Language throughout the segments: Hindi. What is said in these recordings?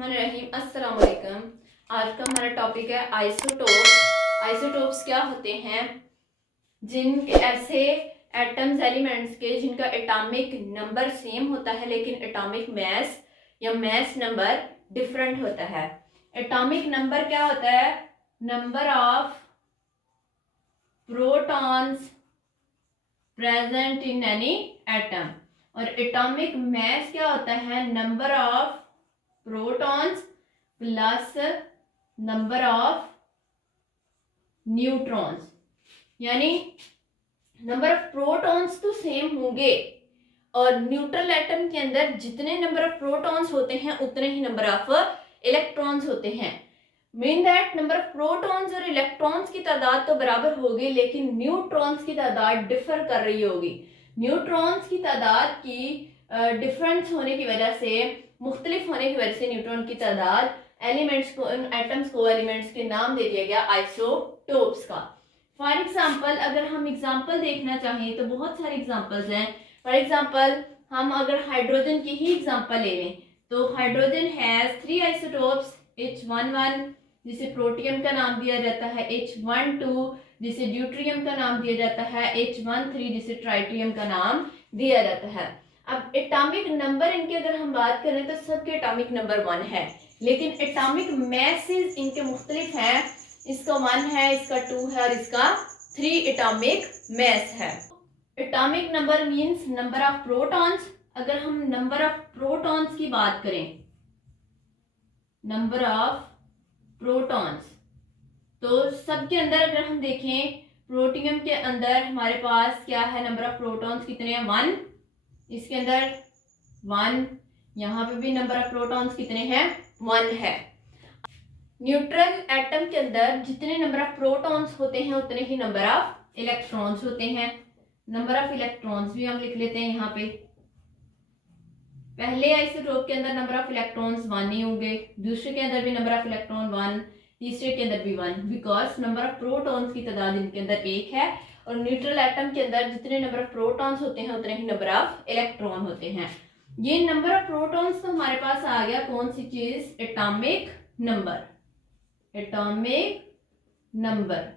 बिस्मिल्लाहिर्रहमानिर्रहीम। अस्सलाम वालेकुम। आज का हमारा टॉपिक है आइसोटोप्स। आइसोटोप्स क्या होते हैं? जिन ऐसे एटम्स एलिमेंट्स के जिनका एटॉमिक नंबर सेम होता है लेकिन एटॉमिक मास या मास नंबर डिफरेंट होता है। एटॉमिक नंबर क्या होता है? Number of protons present in any atom. और एटॉमिक मास क्या होता है? Number of protons plus number of neutrons. यानी नंबर ऑफ प्रोटॉन्स तो सेम होंगे और न्यूट्रल एटम के अंदर जितने नंबर ऑफ प्रोटॉन्स होते हैं उतने ही नंबर ऑफ इलेक्ट्रॉन्स होते हैं। Mean that number of protons और इलेक्ट्रॉन्स की तादाद तो बराबर होगी लेकिन न्यूट्रॉन्स की तादाद डिफर कर रही होगी। न्यूट्रॉन्स की तादाद की डिफरेंस होने की वजह से, मुख्तलिफ होने की वजह से न्यूट्रॉन की तादाद एलिमेंट्स को, एटम्स को एलिमेंट्स के नाम दे दिया गया आइसोटोप्स का। फॉर एग्जाम्पल अगर हम एग्जाम्पल देखना चाहें तो बहुत सारे एग्जाम्पल्स हैं। फॉर एग्जाम्पल हम अगर हाइड्रोजन की ही एग्जाम्पल ले लें तो हाइड्रोजन हैज 3 आइसोटोप्स H11 जिसे प्रोटियम का नाम दिया जाता है, H12 जिसे ड्यूट्रियम का नाम दिया जाता है, H13 जिसे ट्राइटियम का नाम दिया जाता है। अब एटॉमिक नंबर इनके अगर हम बात करें तो सबके एटॉमिक नंबर 1 है लेकिन एटॉमिक मैसेज इनके मुख्तलिफ हैं। इसका 1 है, इसका 2 है और इसका 3 एटॉमिक मैस है। Atomic number means number of protons. अगर हम नंबर ऑफ प्रोटॉन्स की बात करें, नंबर ऑफ प्रोटॉन्स, तो सबके अंदर अगर हम देखें प्रोटियम के अंदर हमारे पास क्या है? नंबर ऑफ प्रोटॉन्स कितने हैं? 1। इसके अंदर 1, यहाँ पे भी नंबर ऑफ प्रोटॉन्स कितने हैं? 1 है। न्यूट्रल एटम के अंदर जितने नंबर ऑफ प्रोटॉन्स होते हैं उतने ही नंबर ऑफ इलेक्ट्रॉन्स होते हैं। नंबर ऑफ इलेक्ट्रॉन्स भी हम लिख लेते हैं यहाँ पे। पहले आइसोटोप के अंदर नंबर ऑफ इलेक्ट्रॉन्स 1 ही होंगे, दूसरे के अंदर भी नंबर ऑफ इलेक्ट्रॉन 1, तीसरे के अंदर भी 1, बिकॉज नंबर ऑफ प्रोटॉन्स की तादाद इनके अंदर 1 है और न्यूट्रल एटम के अंदर जितने नंबर ऑफ प्रोटॉन्स होते हैं उतने ही नंबर ऑफ इलेक्ट्रॉन होते हैं। ये नंबर ऑफ प्रोटॉन्स तो हमारे पास आ गया कौन सी चीज? Atomic number. Atomic number.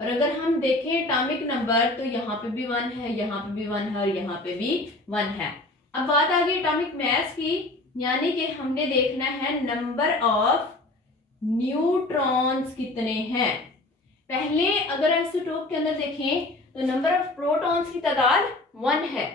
और अगर हम देखें एटॉमिक नंबर तो यहाँ पे भी 1 है, यहाँ पे भी 1 है और यहाँ पे भी 1 है। अब बात आ गई एटॉमिक मास की, यानी कि हमने देखना है नंबर ऑफ न्यूट्रॉन्स कितने हैं। पहले अगर आइसोटोप के अंदर देखें तो नंबर ऑफ प्रोटॉन्स की तादाद 1 है।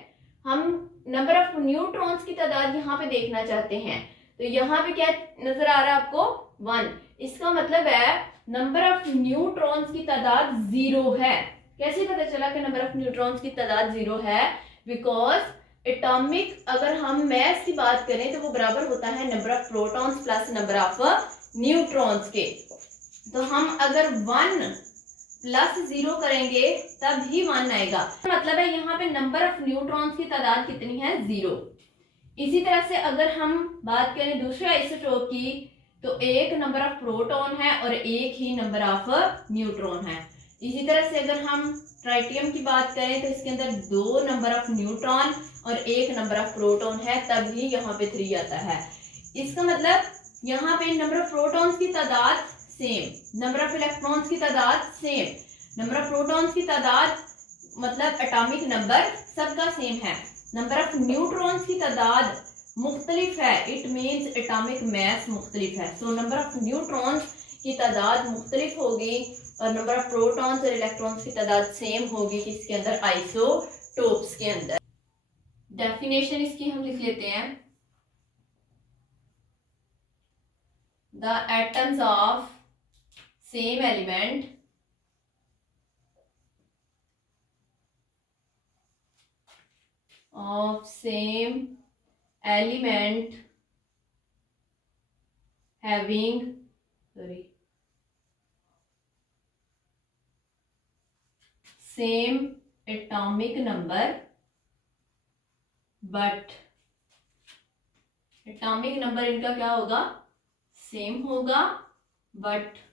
हम नंबर ऑफ न्यूट्रॉन्स की तादाद यहाँ पे देखना चाहते हैं तो यहाँ पे क्या नजर आ रहा है आपको? 1। इसका मतलब है नंबर ऑफ न्यूट्रॉन्स की तादाद 0 है। कैसे पता चला कि नंबर ऑफ न्यूट्रॉन्स की तादाद 0 है? बिकॉज एटॉमिक अगर हम मास की बात करें तो वो बराबर होता है number of protons plus number of neutrons के। तो हम अगर 1 प्लस 0 करेंगे तब ही 1 आएगा। मतलब है यहाँ पे नंबर ऑफ न्यूट्रॉन्स की तादाद कितनी है? 0। इसी तरह से अगर हम बात करें दूसरे आइसोटोप की तो एक नंबर ऑफ प्रोटॉन है और एक ही नंबर ऑफ न्यूट्रॉन है। इसी तरह से अगर हम ट्राइटियम की बात करें तो इसके अंदर 2 नंबर ऑफ न्यूट्रॉन और 1 नंबर ऑफ प्रोटॉन है, तभी यहाँ पे 3 आता है। इसका मतलब यहाँ पे नंबर ऑफ प्रोटॉन्स की तादाद सेम, नंबर ऑफ इलेक्ट्रॉन्स की तादाद सेम, नंबर ऑफ प्रोटॉन्स की तादाद मतलब एटॉमिक नंबर सबका सेम है। नंबर ऑफ न्यूट्रॉन्स की तादाद मुख्तलिफ है, इट मीन्स एटॉमिक मास मुख्तलिफ है। सो नंबर ऑफ न्यूट्रॉन्स की तादाद मुख्तलिफ होगी और नंबर ऑफ प्रोटॉन्स और इलेक्ट्रॉन्स की तादाद सेम होगी किसके अंदर? आइसोटोप्स के अंदर। डेफिनेशन इसकी हम लिख लेते हैं। The atoms of same element of same element having same atomic number but atomic number इनका क्या होगा? सेम होगा but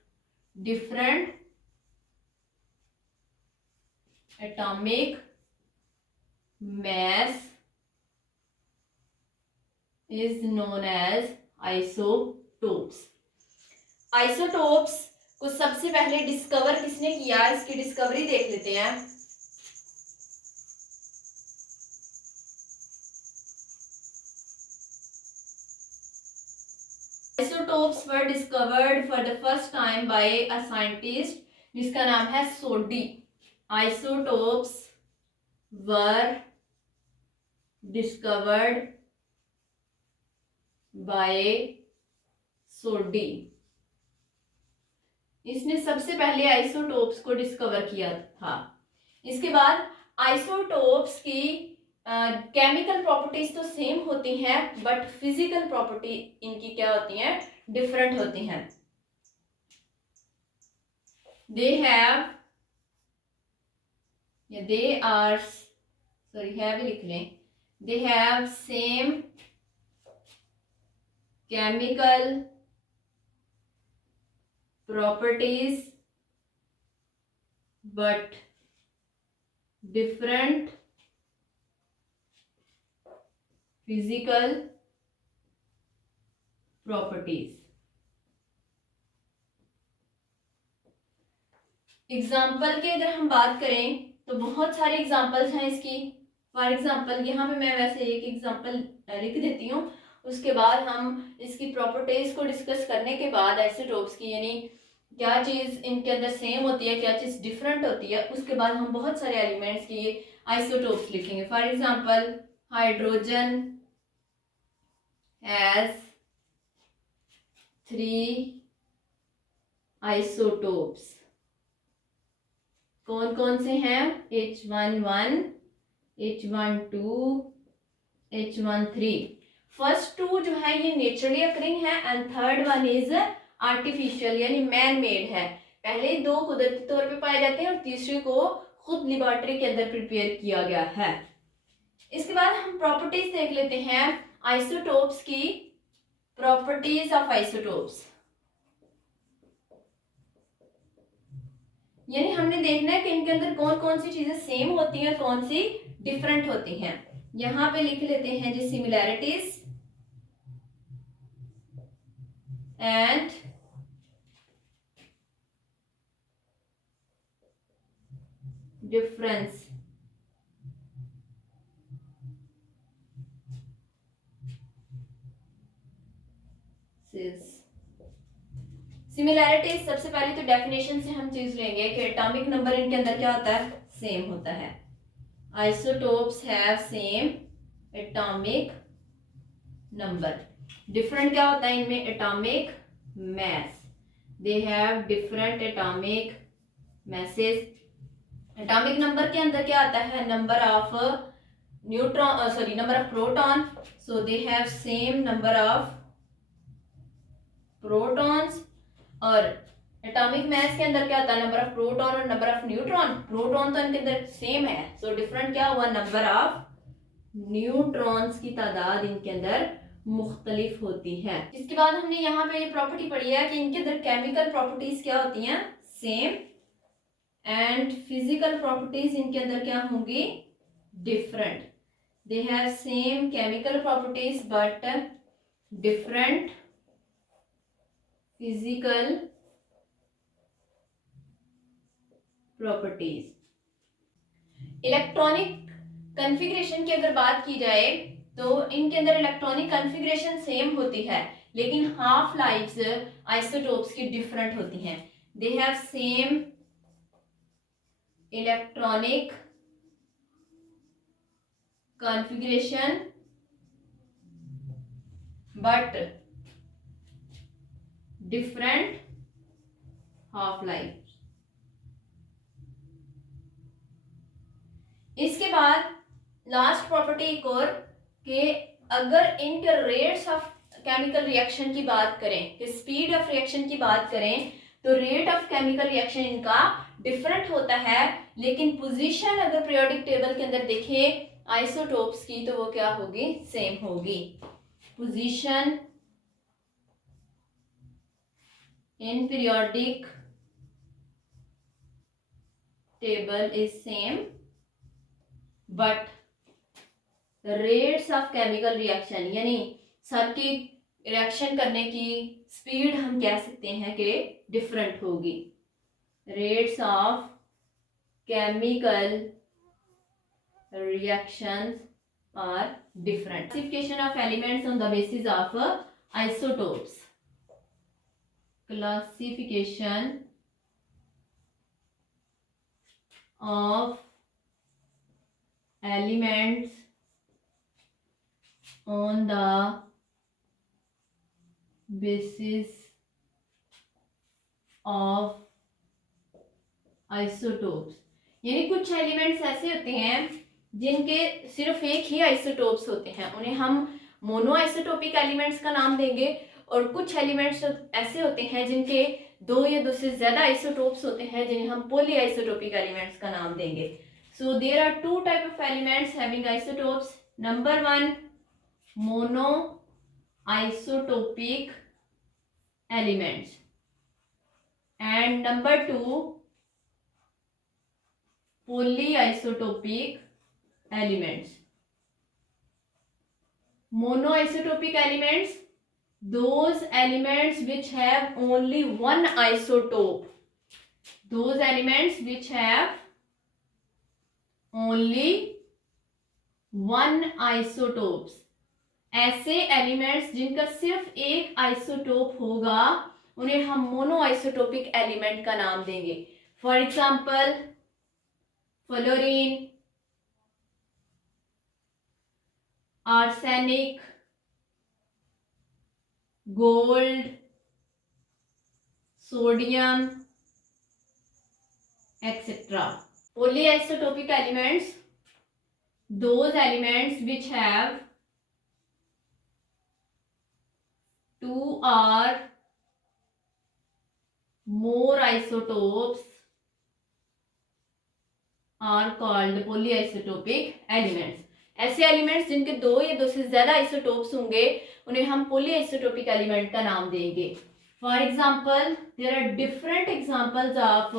different atomic mass is known as isotope. Isotopes. Isotopes को सबसे पहले डिस्कवर किसने किया, इसकी डिस्कवरी देख लेते हैं। Isotopes were discovered for the first time by a scientist जिसका नाम है सोडी। Isotopes were discovered by सोडी। इसने सबसे पहले आइसोटोप्स को डिस्कवर किया था। इसके बाद आइसोटोप्स की केमिकल प्रॉपर्टीज तो सेम होती हैं, बट फिजिकल प्रॉपर्टी इनकी क्या होती हैं, डिफरेंट होती हैं। They have same chemical properties but different physical properties. Example की अगर हम बात करें तो बहुत सारे एग्जाम्पल्स हैं इसकी। फॉर एग्जाम्पल यहाँ पे मैं वैसे एक एग्जाम्पल लिख देती हूँ, उसके बाद हम इसकी प्रॉपर्टीज को डिस्कस करने के बाद आइसोटोप्स की, यानी क्या चीज़ इनके अंदर सेम होती है, क्या चीज़ डिफरेंट होती है, उसके बाद हम बहुत सारे एलिमेंट्स की आइसोटोप्स लिखेंगे। For example hydrogen has 3 isotopes। कौन कौन से हैं, H11, H12, H13। फर्स्ट 2 जो है ये नेचुरली अकरिंग है and third one is artificial यानी मैन मेड है। पहले 2 कुदरती तौर पे पाए जाते हैं और तीसरे को खुद लेबोरेटरी के अंदर प्रिपेयर किया गया है। इसके बाद हम प्रॉपर्टीज देख लेते हैं आइसोटोप्स की। प्रॉपर्टीज ऑफ आइसोटोप्स यानी हमने देखना है कि इनके अंदर कौन कौन सी चीजें सेम होती हैं, कौन सी डिफरेंट होती हैं। यहां पे लिख लेते हैं जी सिमिलैरिटीज एंड डिफरेंस। सिमिलैरिटीज सबसे पहले तो डेफिनेशन से हम चीज लेंगे कि एटॉमिक नंबर इनके अंदर क्या होता है, सेम होता है। Isotopes have same atomic number. Different क्या होता है इनमें, atomic mass. They have different atomic message. Atomic number के अंदर क्या आता है, number of neutron number of proton. So they have same number of protons. और एटॉमिक मास के अंदर क्या आता है, नंबर ऑफ प्रोटॉन और नंबर ऑफ न्यूट्रॉन। प्रोटॉन तो इनके अंदर सेम है, सो डिफरेंट क्या हुआ, नंबर ऑफ न्यूट्रॉन्स की तादाद इनके अंदर मुख्तलिफ होती है। इसके बाद हमने यहाँ पे ये प्रॉपर्टी पढ़ी है कि इनके अंदर केमिकल प्रॉपर्टीज क्या होती हैं, सेम, एंड फिजिकल प्रॉपर्टीज इनके अंदर क्या होंगी, different. They have same chemical properties but different physical properties. Electronic configuration की अगर बात की जाए तो इनके अंदर इलेक्ट्रॉनिक कॉन्फ़िगरेशन सेम होती है, लेकिन हाफ लाइफ्स आइसोटोप्स की डिफरेंट होती हैं। They have same electronic configuration but different half life. इसके बाद लास्ट प्रॉपर्टी एक और कि अगर इनके रेट्स ऑफ केमिकल रिएक्शन की बात करें, कि स्पीड ऑफ रिएक्शन की बात करें, तो रेट ऑफ केमिकल रिएक्शन इनका डिफरेंट होता है, लेकिन पोजीशन अगर पीरियोडिक टेबल के अंदर देखें आइसोटोप्स की तो वो क्या होगी, सेम होगी। Position in periodic table is same but the rates of chemical reaction यानी सबकी रिएक्शन करने की स्पीड हम कह सकते हैं कि डिफरेंट होगी। Rates of chemical reactions are different. Classification of elements on the basis of isotopes. Classification of elements on the basis of isotopes. यानी कुछ एलिमेंट्स ऐसे होते हैं जिनके सिर्फ एक ही आइसोटोप्स होते हैं, उन्हें हम मोनो आइसोटोपिक एलिमेंट्स का नाम देंगे। और कुछ एलिमेंट्स ऐसे होते हैं जिनके दो या दो से ज्यादा आइसोटोप्स होते हैं, जिन्हें हम पॉली आइसोटोपिक एलिमेंट्स का नाम देंगे। So there are two type of elements having isotopes. Number one, mono isotopic elements, and number two, polyisotopic elements. Monoisotopic elements, those elements which have only one isotope. Those elements which have only one isotopes. ऐसे एलिमेंट्स जिनका सिर्फ एक आइसोटोप होगा, उन्हें हम मोनो आइसोटोपिक एलिमेंट का नाम देंगे। For example fluorine, arsenic, gold, sodium etcetera. Polyisotopic elements, those elements which have two or more isotopes are called polyisotopic elements. ऐसे एलिमेंट्स जिनके दो या दो से ज्यादा आइसोटोप्स होंगे, उन्हें हम polyisotopic एलिमेंट का नाम देंगे। For example, there are different examples of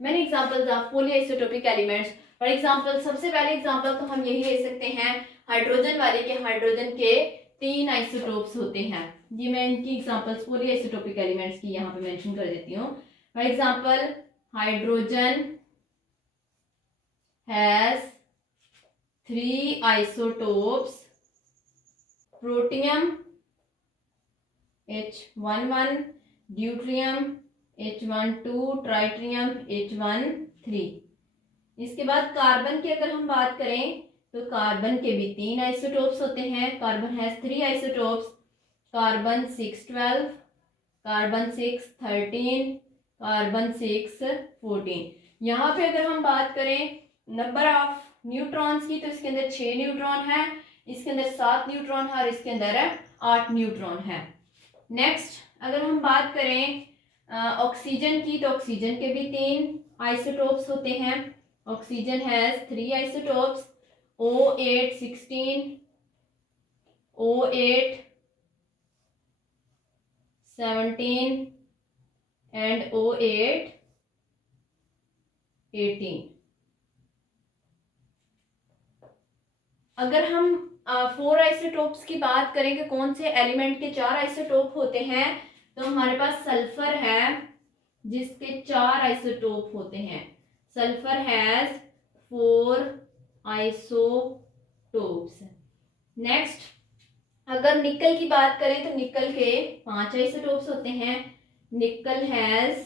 many examples of polyisotopic elements. For example, सबसे पहले एग्जाम्पल तो हम यही ले सकते हैं हाइड्रोजन वाले के। हाइड्रोजन के 3 आइसोटोप्स होते हैं। ये मैं इनकी एग्जाम्पल्स polyisotopic एलिमेंट्स की यहाँ पे मेंशन कर देती हूँ। For example, hydrogen has 3 isotopes: protium H11, deuterium H12, tritium H13। इसके बाद कार्बन की अगर हम बात करें तो कार्बन के भी 3 आइसोटोप्स होते हैं। Carbon has 3 isotopes: carbon 612, carbon 613, carbon 614। यहाँ पे अगर हम बात करें नंबर ऑफ न्यूट्रॉन्स की, तो इसके अंदर 6 न्यूट्रॉन है, इसके अंदर 7 न्यूट्रॉन है और इसके अंदर 8 न्यूट्रॉन है। नेक्स्ट, अगर हम बात करें ऑक्सीजन की, तो ऑक्सीजन के भी 3 आइसोटोप्स होते हैं। Oxygen has 3 isotopes: O8 16, O8 17 and O8 18। अगर हम 4 आइसोटोप्स की बात करें कि कौन से एलिमेंट के 4 आइसोटोप होते हैं, तो हमारे पास सल्फर है जिसके 4 आइसोटोप होते हैं। Sulphur has 4 isotopes. नेक्स्ट, अगर निकल की बात करें तो निकल के 5 आइसोटोप्स होते हैं। निकल हैज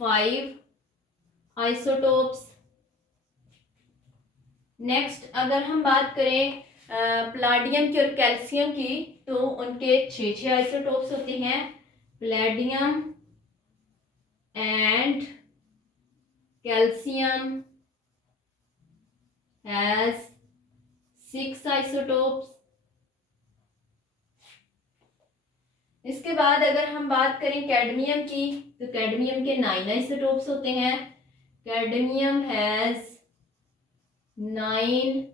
5 आइसोटोप्स। नेक्स्ट, अगर हम बात करें प्लाडियम की और कैल्शियम की, तो उनके 6 आइसोटोप्स होते हैं। Palladium and calcium has 6 isotopes. इसके बाद अगर हम बात करें कैडमियम की, तो कैडमियम के 9 आइसोटोप्स होते हैं। Cadmium has 9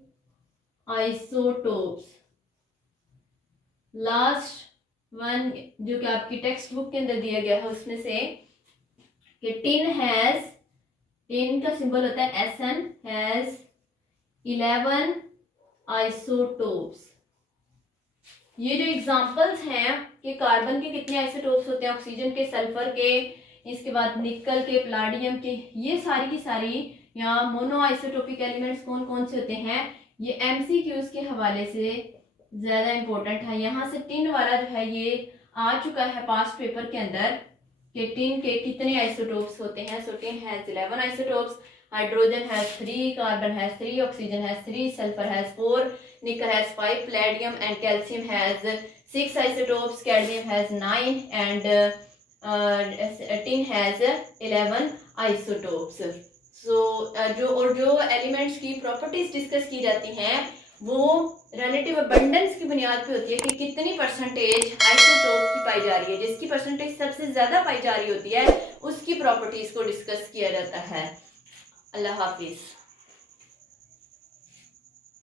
isotopes. Last one जो कि आपकी टेक्स्ट बुक के अंदर दिया गया है उसमें से कि टिन का सिंबल होता है SN, हैज 11 आइसोटोप्स। ये जो एग्जांपल्स हैं कि कार्बन के कितने आइसोटोप्स होते हैं, ऑक्सीजन के, सल्फर के, इसके बाद निकल के, प्लाडियम के, ये सारी की सारी यहाँ मोनो आइसोटोपिक एलिमेंट्स कौन कौन से होते हैं, ये एमसीक्यूज के हवाले से ज़्यादा इंपॉर्टेंट है। यहाँ से टिन वाला जो है ये आ चुका है पास्ट पेपर के अंदर कि टिन के कितने आइसोटोप्स होते हैं। So tin has 11 isotopes, hydrogen has 3, carbon has 3, oxygen has 3, sulphur has 4, nickel has 5, palladium and calcium has 6 isotopes, cadmium has 9 and tin has 11 isotopes. जो एलिमेंट्स की प्रॉपर्टीज डिस्कस की जाती हैं वो रिलेटिव अबंडेंस की बुनियाद पे होती है कि कितनी परसेंटेज आइसोटोप की पाई जा रही है। जिसकी परसेंटेज सबसे ज़्यादा पाई जा रही होती है उसकी प्रॉपर्टीज को डिस्कस किया जाता है। अल्लाह हाफिज़।